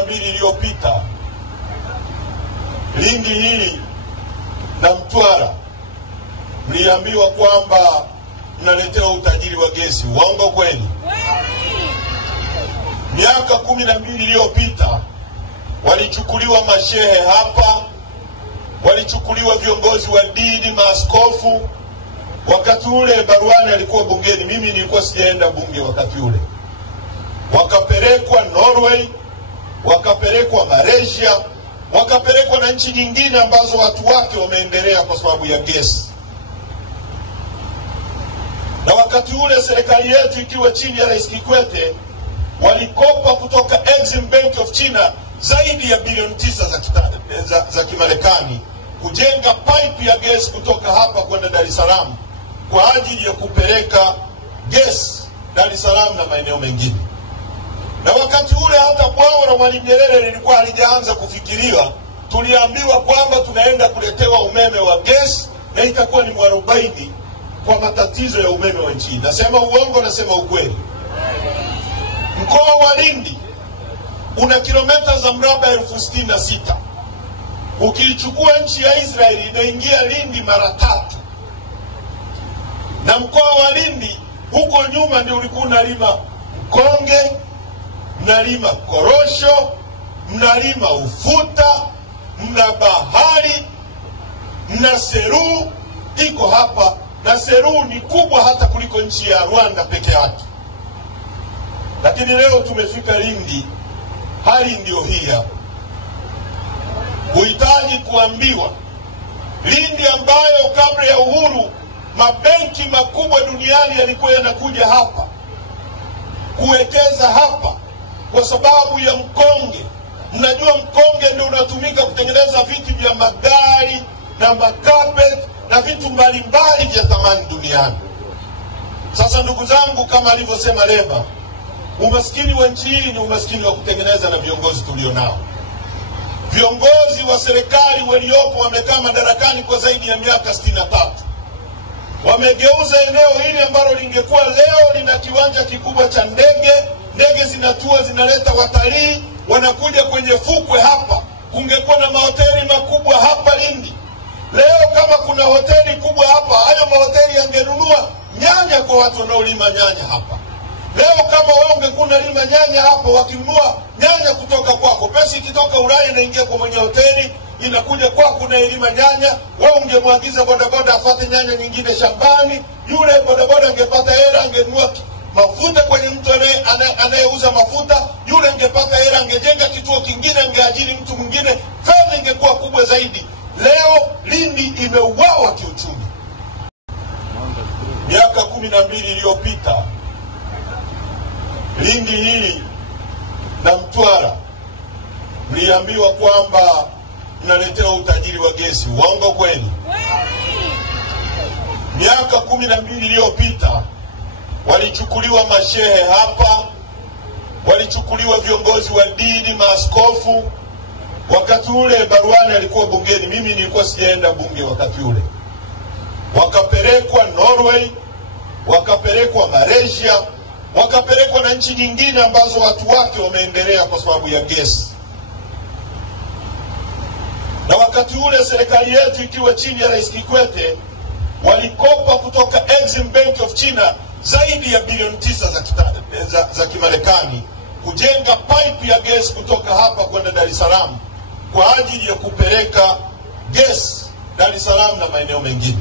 12 iliyopita Lindi hili na Mtwara mliambiwa kwamba mnaletewa utajiri wa gesi. Uongo kweli? Miaka 12 iliyopita walichukuliwa mashehe hapa, walichukuliwa viongozi wa dini, maaskofu. Wakati ule Baruani alikuwa bungeni, mimi nilikuwa sijaenda bunge wakati ule. Wakapelekwa Norway, wakapelekwa Malaysia, wakapelekwa na nchi nyingine ambazo watu wake wameendelea kwa sababu ya gesi. Na wakati ule serikali yetu ikiwa chini ya Rais Kikwete walikopa kutoka Exim Bank of China zaidi ya bilioni 9 za Kimarekani kujenga pipe ya gesi kutoka hapa kwenda Dar es Salaam kwa ajili ya kupeleka gesi Dar es Salaam na maeneo mengine. Na wakati ule hata bwawa la Mwalimu Nyerere lilikuwa halijaanza kufikiriwa. Tuliambiwa kwamba tunaenda kuletewa umeme wa gesi na itakuwa ni mwarobaini kwa matatizo ya umeme wa nchi. Nasema uongo, nasema ukweli? Mkoa wa Lindi una kilomita za mraba 66,000. Ukichukua nchi ya Israeli inaingia Lindi mara 3. Na mkoa wa Lindi huko nyuma ndio ulikuwa unalima mkonge, mnalima korosho, mnalima ufuta, mna bahari, mna Seru iko hapa, na Seru ni kubwa hata kuliko nchi ya Rwanda peke yake. Lakini leo tumefika Lindi, hali ndio hii hapa. Huhitaji kuambiwa Lindi ambayo kabla ya uhuru mabenki makubwa duniani yalikuwa yanakuja hapa kuwekeza hapa kwa sababu ya mkonge. Mnajua mkonge ndio unatumika kutengeneza viti vya magari na makapet na vitu mbalimbali vya thamani duniani. Sasa ndugu zangu, kama alivyosema Leba, umaskini wa nchi hii ni umaskini wa kutengeneza na viongozi tulionao. Viongozi wa serikali waliopo wamekaa madarakani kwa zaidi ya miaka 63. Wamegeuza eneo hili ambalo lingekuwa leo lina kiwanja kikubwa cha ndege, ndege zinatua zinaleta watalii, wanakuja kwenye fukwe hapa. Kungekuwa na mahoteli makubwa hapa Lindi. Leo kama kuna hoteli kubwa hapa, hayo mahoteli yangenunua nyanya kwa watu wanaolima nyanya hapa. Leo kama wewe ungekuwa unalima nyanya hapo, wakinunua nyanya kutoka kwako, pesa ikitoka Ulaya inaingia kwa mwenye hoteli, inakuja kwako na ilima nyanya. Wewe ungemwagiza bodaboda afuate nyanya nyingine shambani, yule bodaboda angepata hela, angenunua mafuta kwenye mtu anayeuza mafuta, yule angepata hela, angejenga kituo kingine, angeajiri mtu mwingine, fedha ingekuwa kubwa zaidi. Leo Lindi imeuawa kiuchumi. Miaka 12 iliyopita Lindi hili na Mtwara mliambiwa kwamba mnaletewa utajiri wa gesi. Uongo kweli? Miaka 12 iliyopita walichukuliwa mashehe hapa, walichukuliwa viongozi wa dini, maaskofu. Wakati ule Baruani alikuwa bungeni, mimi nilikuwa sijaenda bunge wakati ule. Wakapelekwa Norway, wakapelekwa Malaysia, wakapelekwa na nchi nyingine ambazo watu wake wameendelea kwa sababu ya gesi. Na wakati ule serikali yetu ikiwa chini ya Rais Kikwete walikopa kutoka Exim Bank of China zaidi ya bilioni 9 za Kimarekani kujenga pipe ya gesi kutoka hapa kwenda Dar es Salaam kwa ajili ya kupeleka gesi Dar es Salaam na maeneo mengine.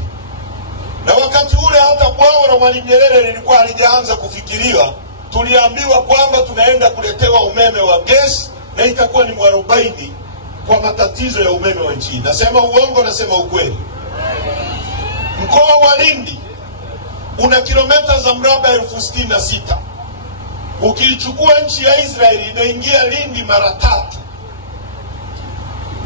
Na wakati ule hata bwawa la Mwalimu Nyerere lilikuwa halijaanza kufikiriwa. Tuliambiwa kwamba tunaenda kuletewa umeme wa gesi na itakuwa ni mwarobaini kwa matatizo ya umeme wa nchi. Nasema uongo, nasema ukweli? Mkoa wa Lindi una kilomita za mraba 66,000. Ukichukua nchi ya Israeli inaingia Lindi mara 3.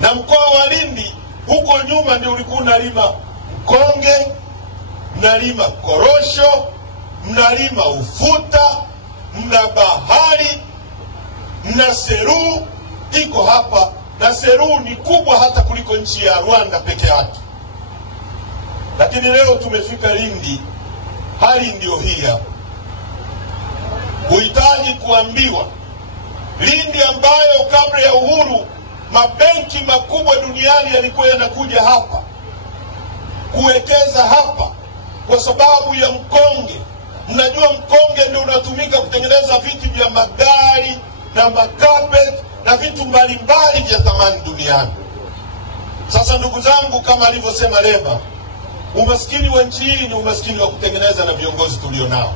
Na mkoa wa Lindi huko nyuma ndio ulikuwa unalima mkonge, mnalima korosho, mnalima ufuta, mna bahari, mna Seru iko hapa, na Seru ni kubwa hata kuliko nchi ya Rwanda peke yake. Lakini leo tumefika Lindi, hali ndio hii hapa. Huhitaji kuambiwa Lindi ambayo kabla ya uhuru mabenki makubwa duniani yalikuwa yanakuja hapa kuwekeza hapa kwa sababu ya mkonge. Mnajua mkonge ndio unatumika kutengeneza viti vya magari na makapet na vitu mbalimbali vya thamani duniani. Sasa ndugu zangu, kama alivyosema Lema, umaskini wa nchi hii ni umaskini wa kutengeneza na viongozi tulionao.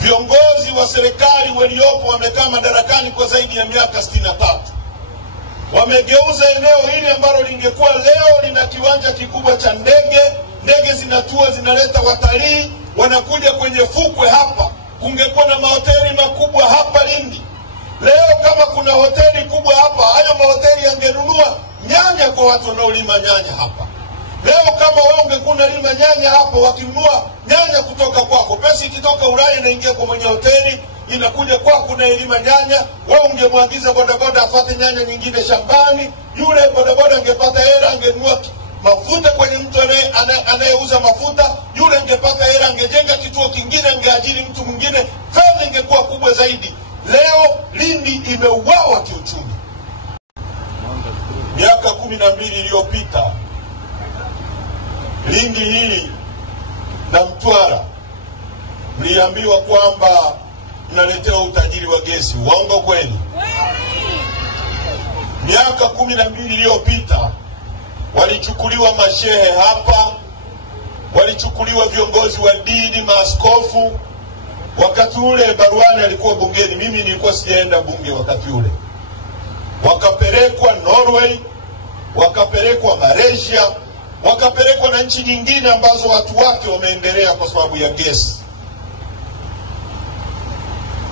Viongozi wa serikali waliopo wamekaa madarakani kwa zaidi ya miaka 63. Wamegeuza eneo hili ambalo lingekuwa leo lina kiwanja kikubwa cha ndege, ndege zinatua zinaleta watalii, wanakuja kwenye fukwe hapa. Kungekuwa na mahoteli makubwa hapa Lindi. Leo kama kuna hoteli kubwa hapa, hayo mahoteli yangenunua nyanya kwa watu wanaolima nyanya hapa. Leo kama wewe ungekuwa unalima nyanya hapo, wakinunua nyanya kutoka kwako, pesa ikitoka Ulaya inaingia kwa mwenye hoteli, inakuja kwako na ilima nyanya. Wewe ungemwagiza bodaboda afuate nyanya nyingine shambani, yule bodaboda angepata hela, angenunua mafuta kwenye mtu anayeuza mafuta, yule angepata hela, angejenga kituo kingine, angeajiri mtu mwingine, fedha ingekuwa kubwa zaidi. Leo Lindi imeuawa kiuchumi. Miaka 12 iliyopita Lindi hili na Mtwara mliambiwa kwamba mnaletewa utajiri wa gesi. Uongo kweli? Miaka 12 iliyopita walichukuliwa mashehe hapa, walichukuliwa viongozi wa dini, maaskofu. Wakati ule Baruani alikuwa bungeni, mimi nilikuwa sijaenda bunge wakati ule. Wakapelekwa Norway, wakapelekwa Malaysia, wakapelekwa na nchi nyingine ambazo watu wake wameendelea kwa sababu ya gesi.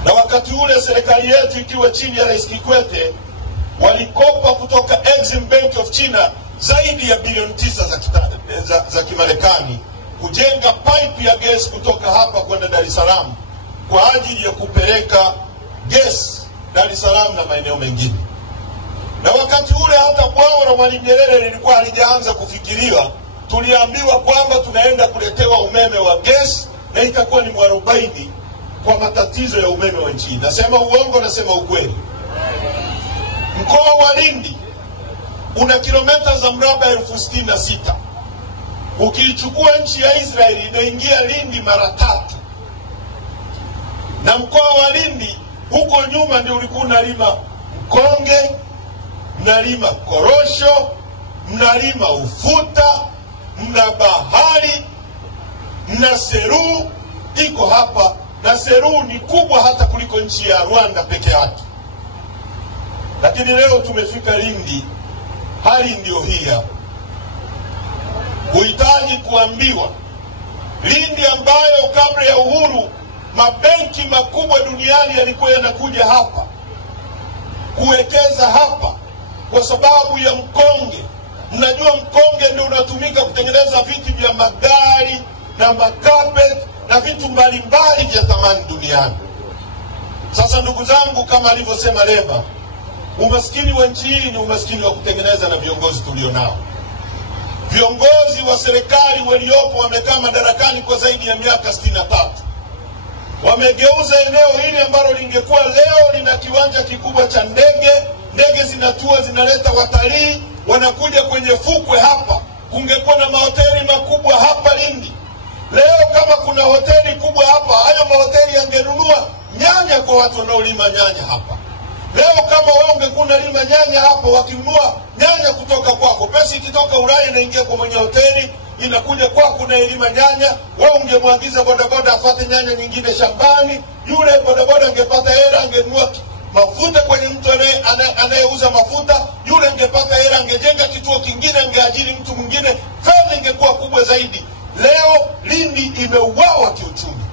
Na wakati ule serikali yetu ikiwa chini ya Rais Kikwete walikopa kutoka Exim Bank of China zaidi ya bilioni 9 za Kimarekani kujenga pipe ya gesi kutoka hapa kwenda Dar es Salaam kwa ajili ya kupeleka gesi Dar es Salaam na maeneo mengine. Na wakati ule hata bwawa la Mwalimu Nyerere lilikuwa halijaanza kufikiriwa. Tuliambiwa kwamba tunaenda kuletewa umeme wa gesi na itakuwa ni mwarobaini kwa matatizo ya umeme wa nchi. Nasema uongo, nasema ukweli? Mkoa wa Lindi una kilomita za mraba 66,000. Ukiichukua nchi ya Israeli inaingia Lindi mara 3. Na mkoa wa Lindi huko nyuma ndio ulikuwa unalima mkonge, mnalima korosho, mnalima ufuta, mna bahari, mna Seru iko hapa, na Seru ni kubwa hata kuliko nchi ya Rwanda peke yake. Lakini leo tumefika Lindi, hali ndio hii hapa. Huhitaji kuambiwa Lindi ambayo kabla ya uhuru mabenki makubwa duniani yalikuwa yanakuja hapa kuwekeza hapa kwa sababu ya mkonge. Mnajua mkonge ndio unatumika kutengeneza viti vya magari na makapet na vitu mbalimbali vya thamani duniani. Sasa ndugu zangu, kama alivyosema Lema, umaskini wa nchi hii ni umaskini wa kutengeneza na viongozi tulionao. Viongozi wa serikali waliopo wamekaa madarakani kwa zaidi ya miaka 63. Wamegeuza eneo hili ambalo lingekuwa leo lina kiwanja kikubwa cha ndege, ndege zinatua zinaleta watalii, wanakuja kwenye fukwe hapa. Kungekuwa na mahoteli makubwa hapa Lindi. Leo kama kuna hoteli kubwa hapa, hayo mahoteli yangenunua nyanya kwa watu wanaolima nyanya hapa. Leo kama wewe ungekuwa unalima nyanya hapo, wakinunua nyanya kutoka kwako, pesa ikitoka Ulaya inaingia kwa mwenye hoteli, inakuja kwako na ilima nyanya. Wewe ungemwagiza bodaboda afuate nyanya nyingine shambani, yule bodaboda angepata hela, angenunua mafuta kwenye mtu anayeuza mafuta, yule angepata hela, angejenga kituo kingine, angeajiri mtu mwingine, fedha ingekuwa kubwa zaidi. Leo Lindi imeuawa kiuchumi.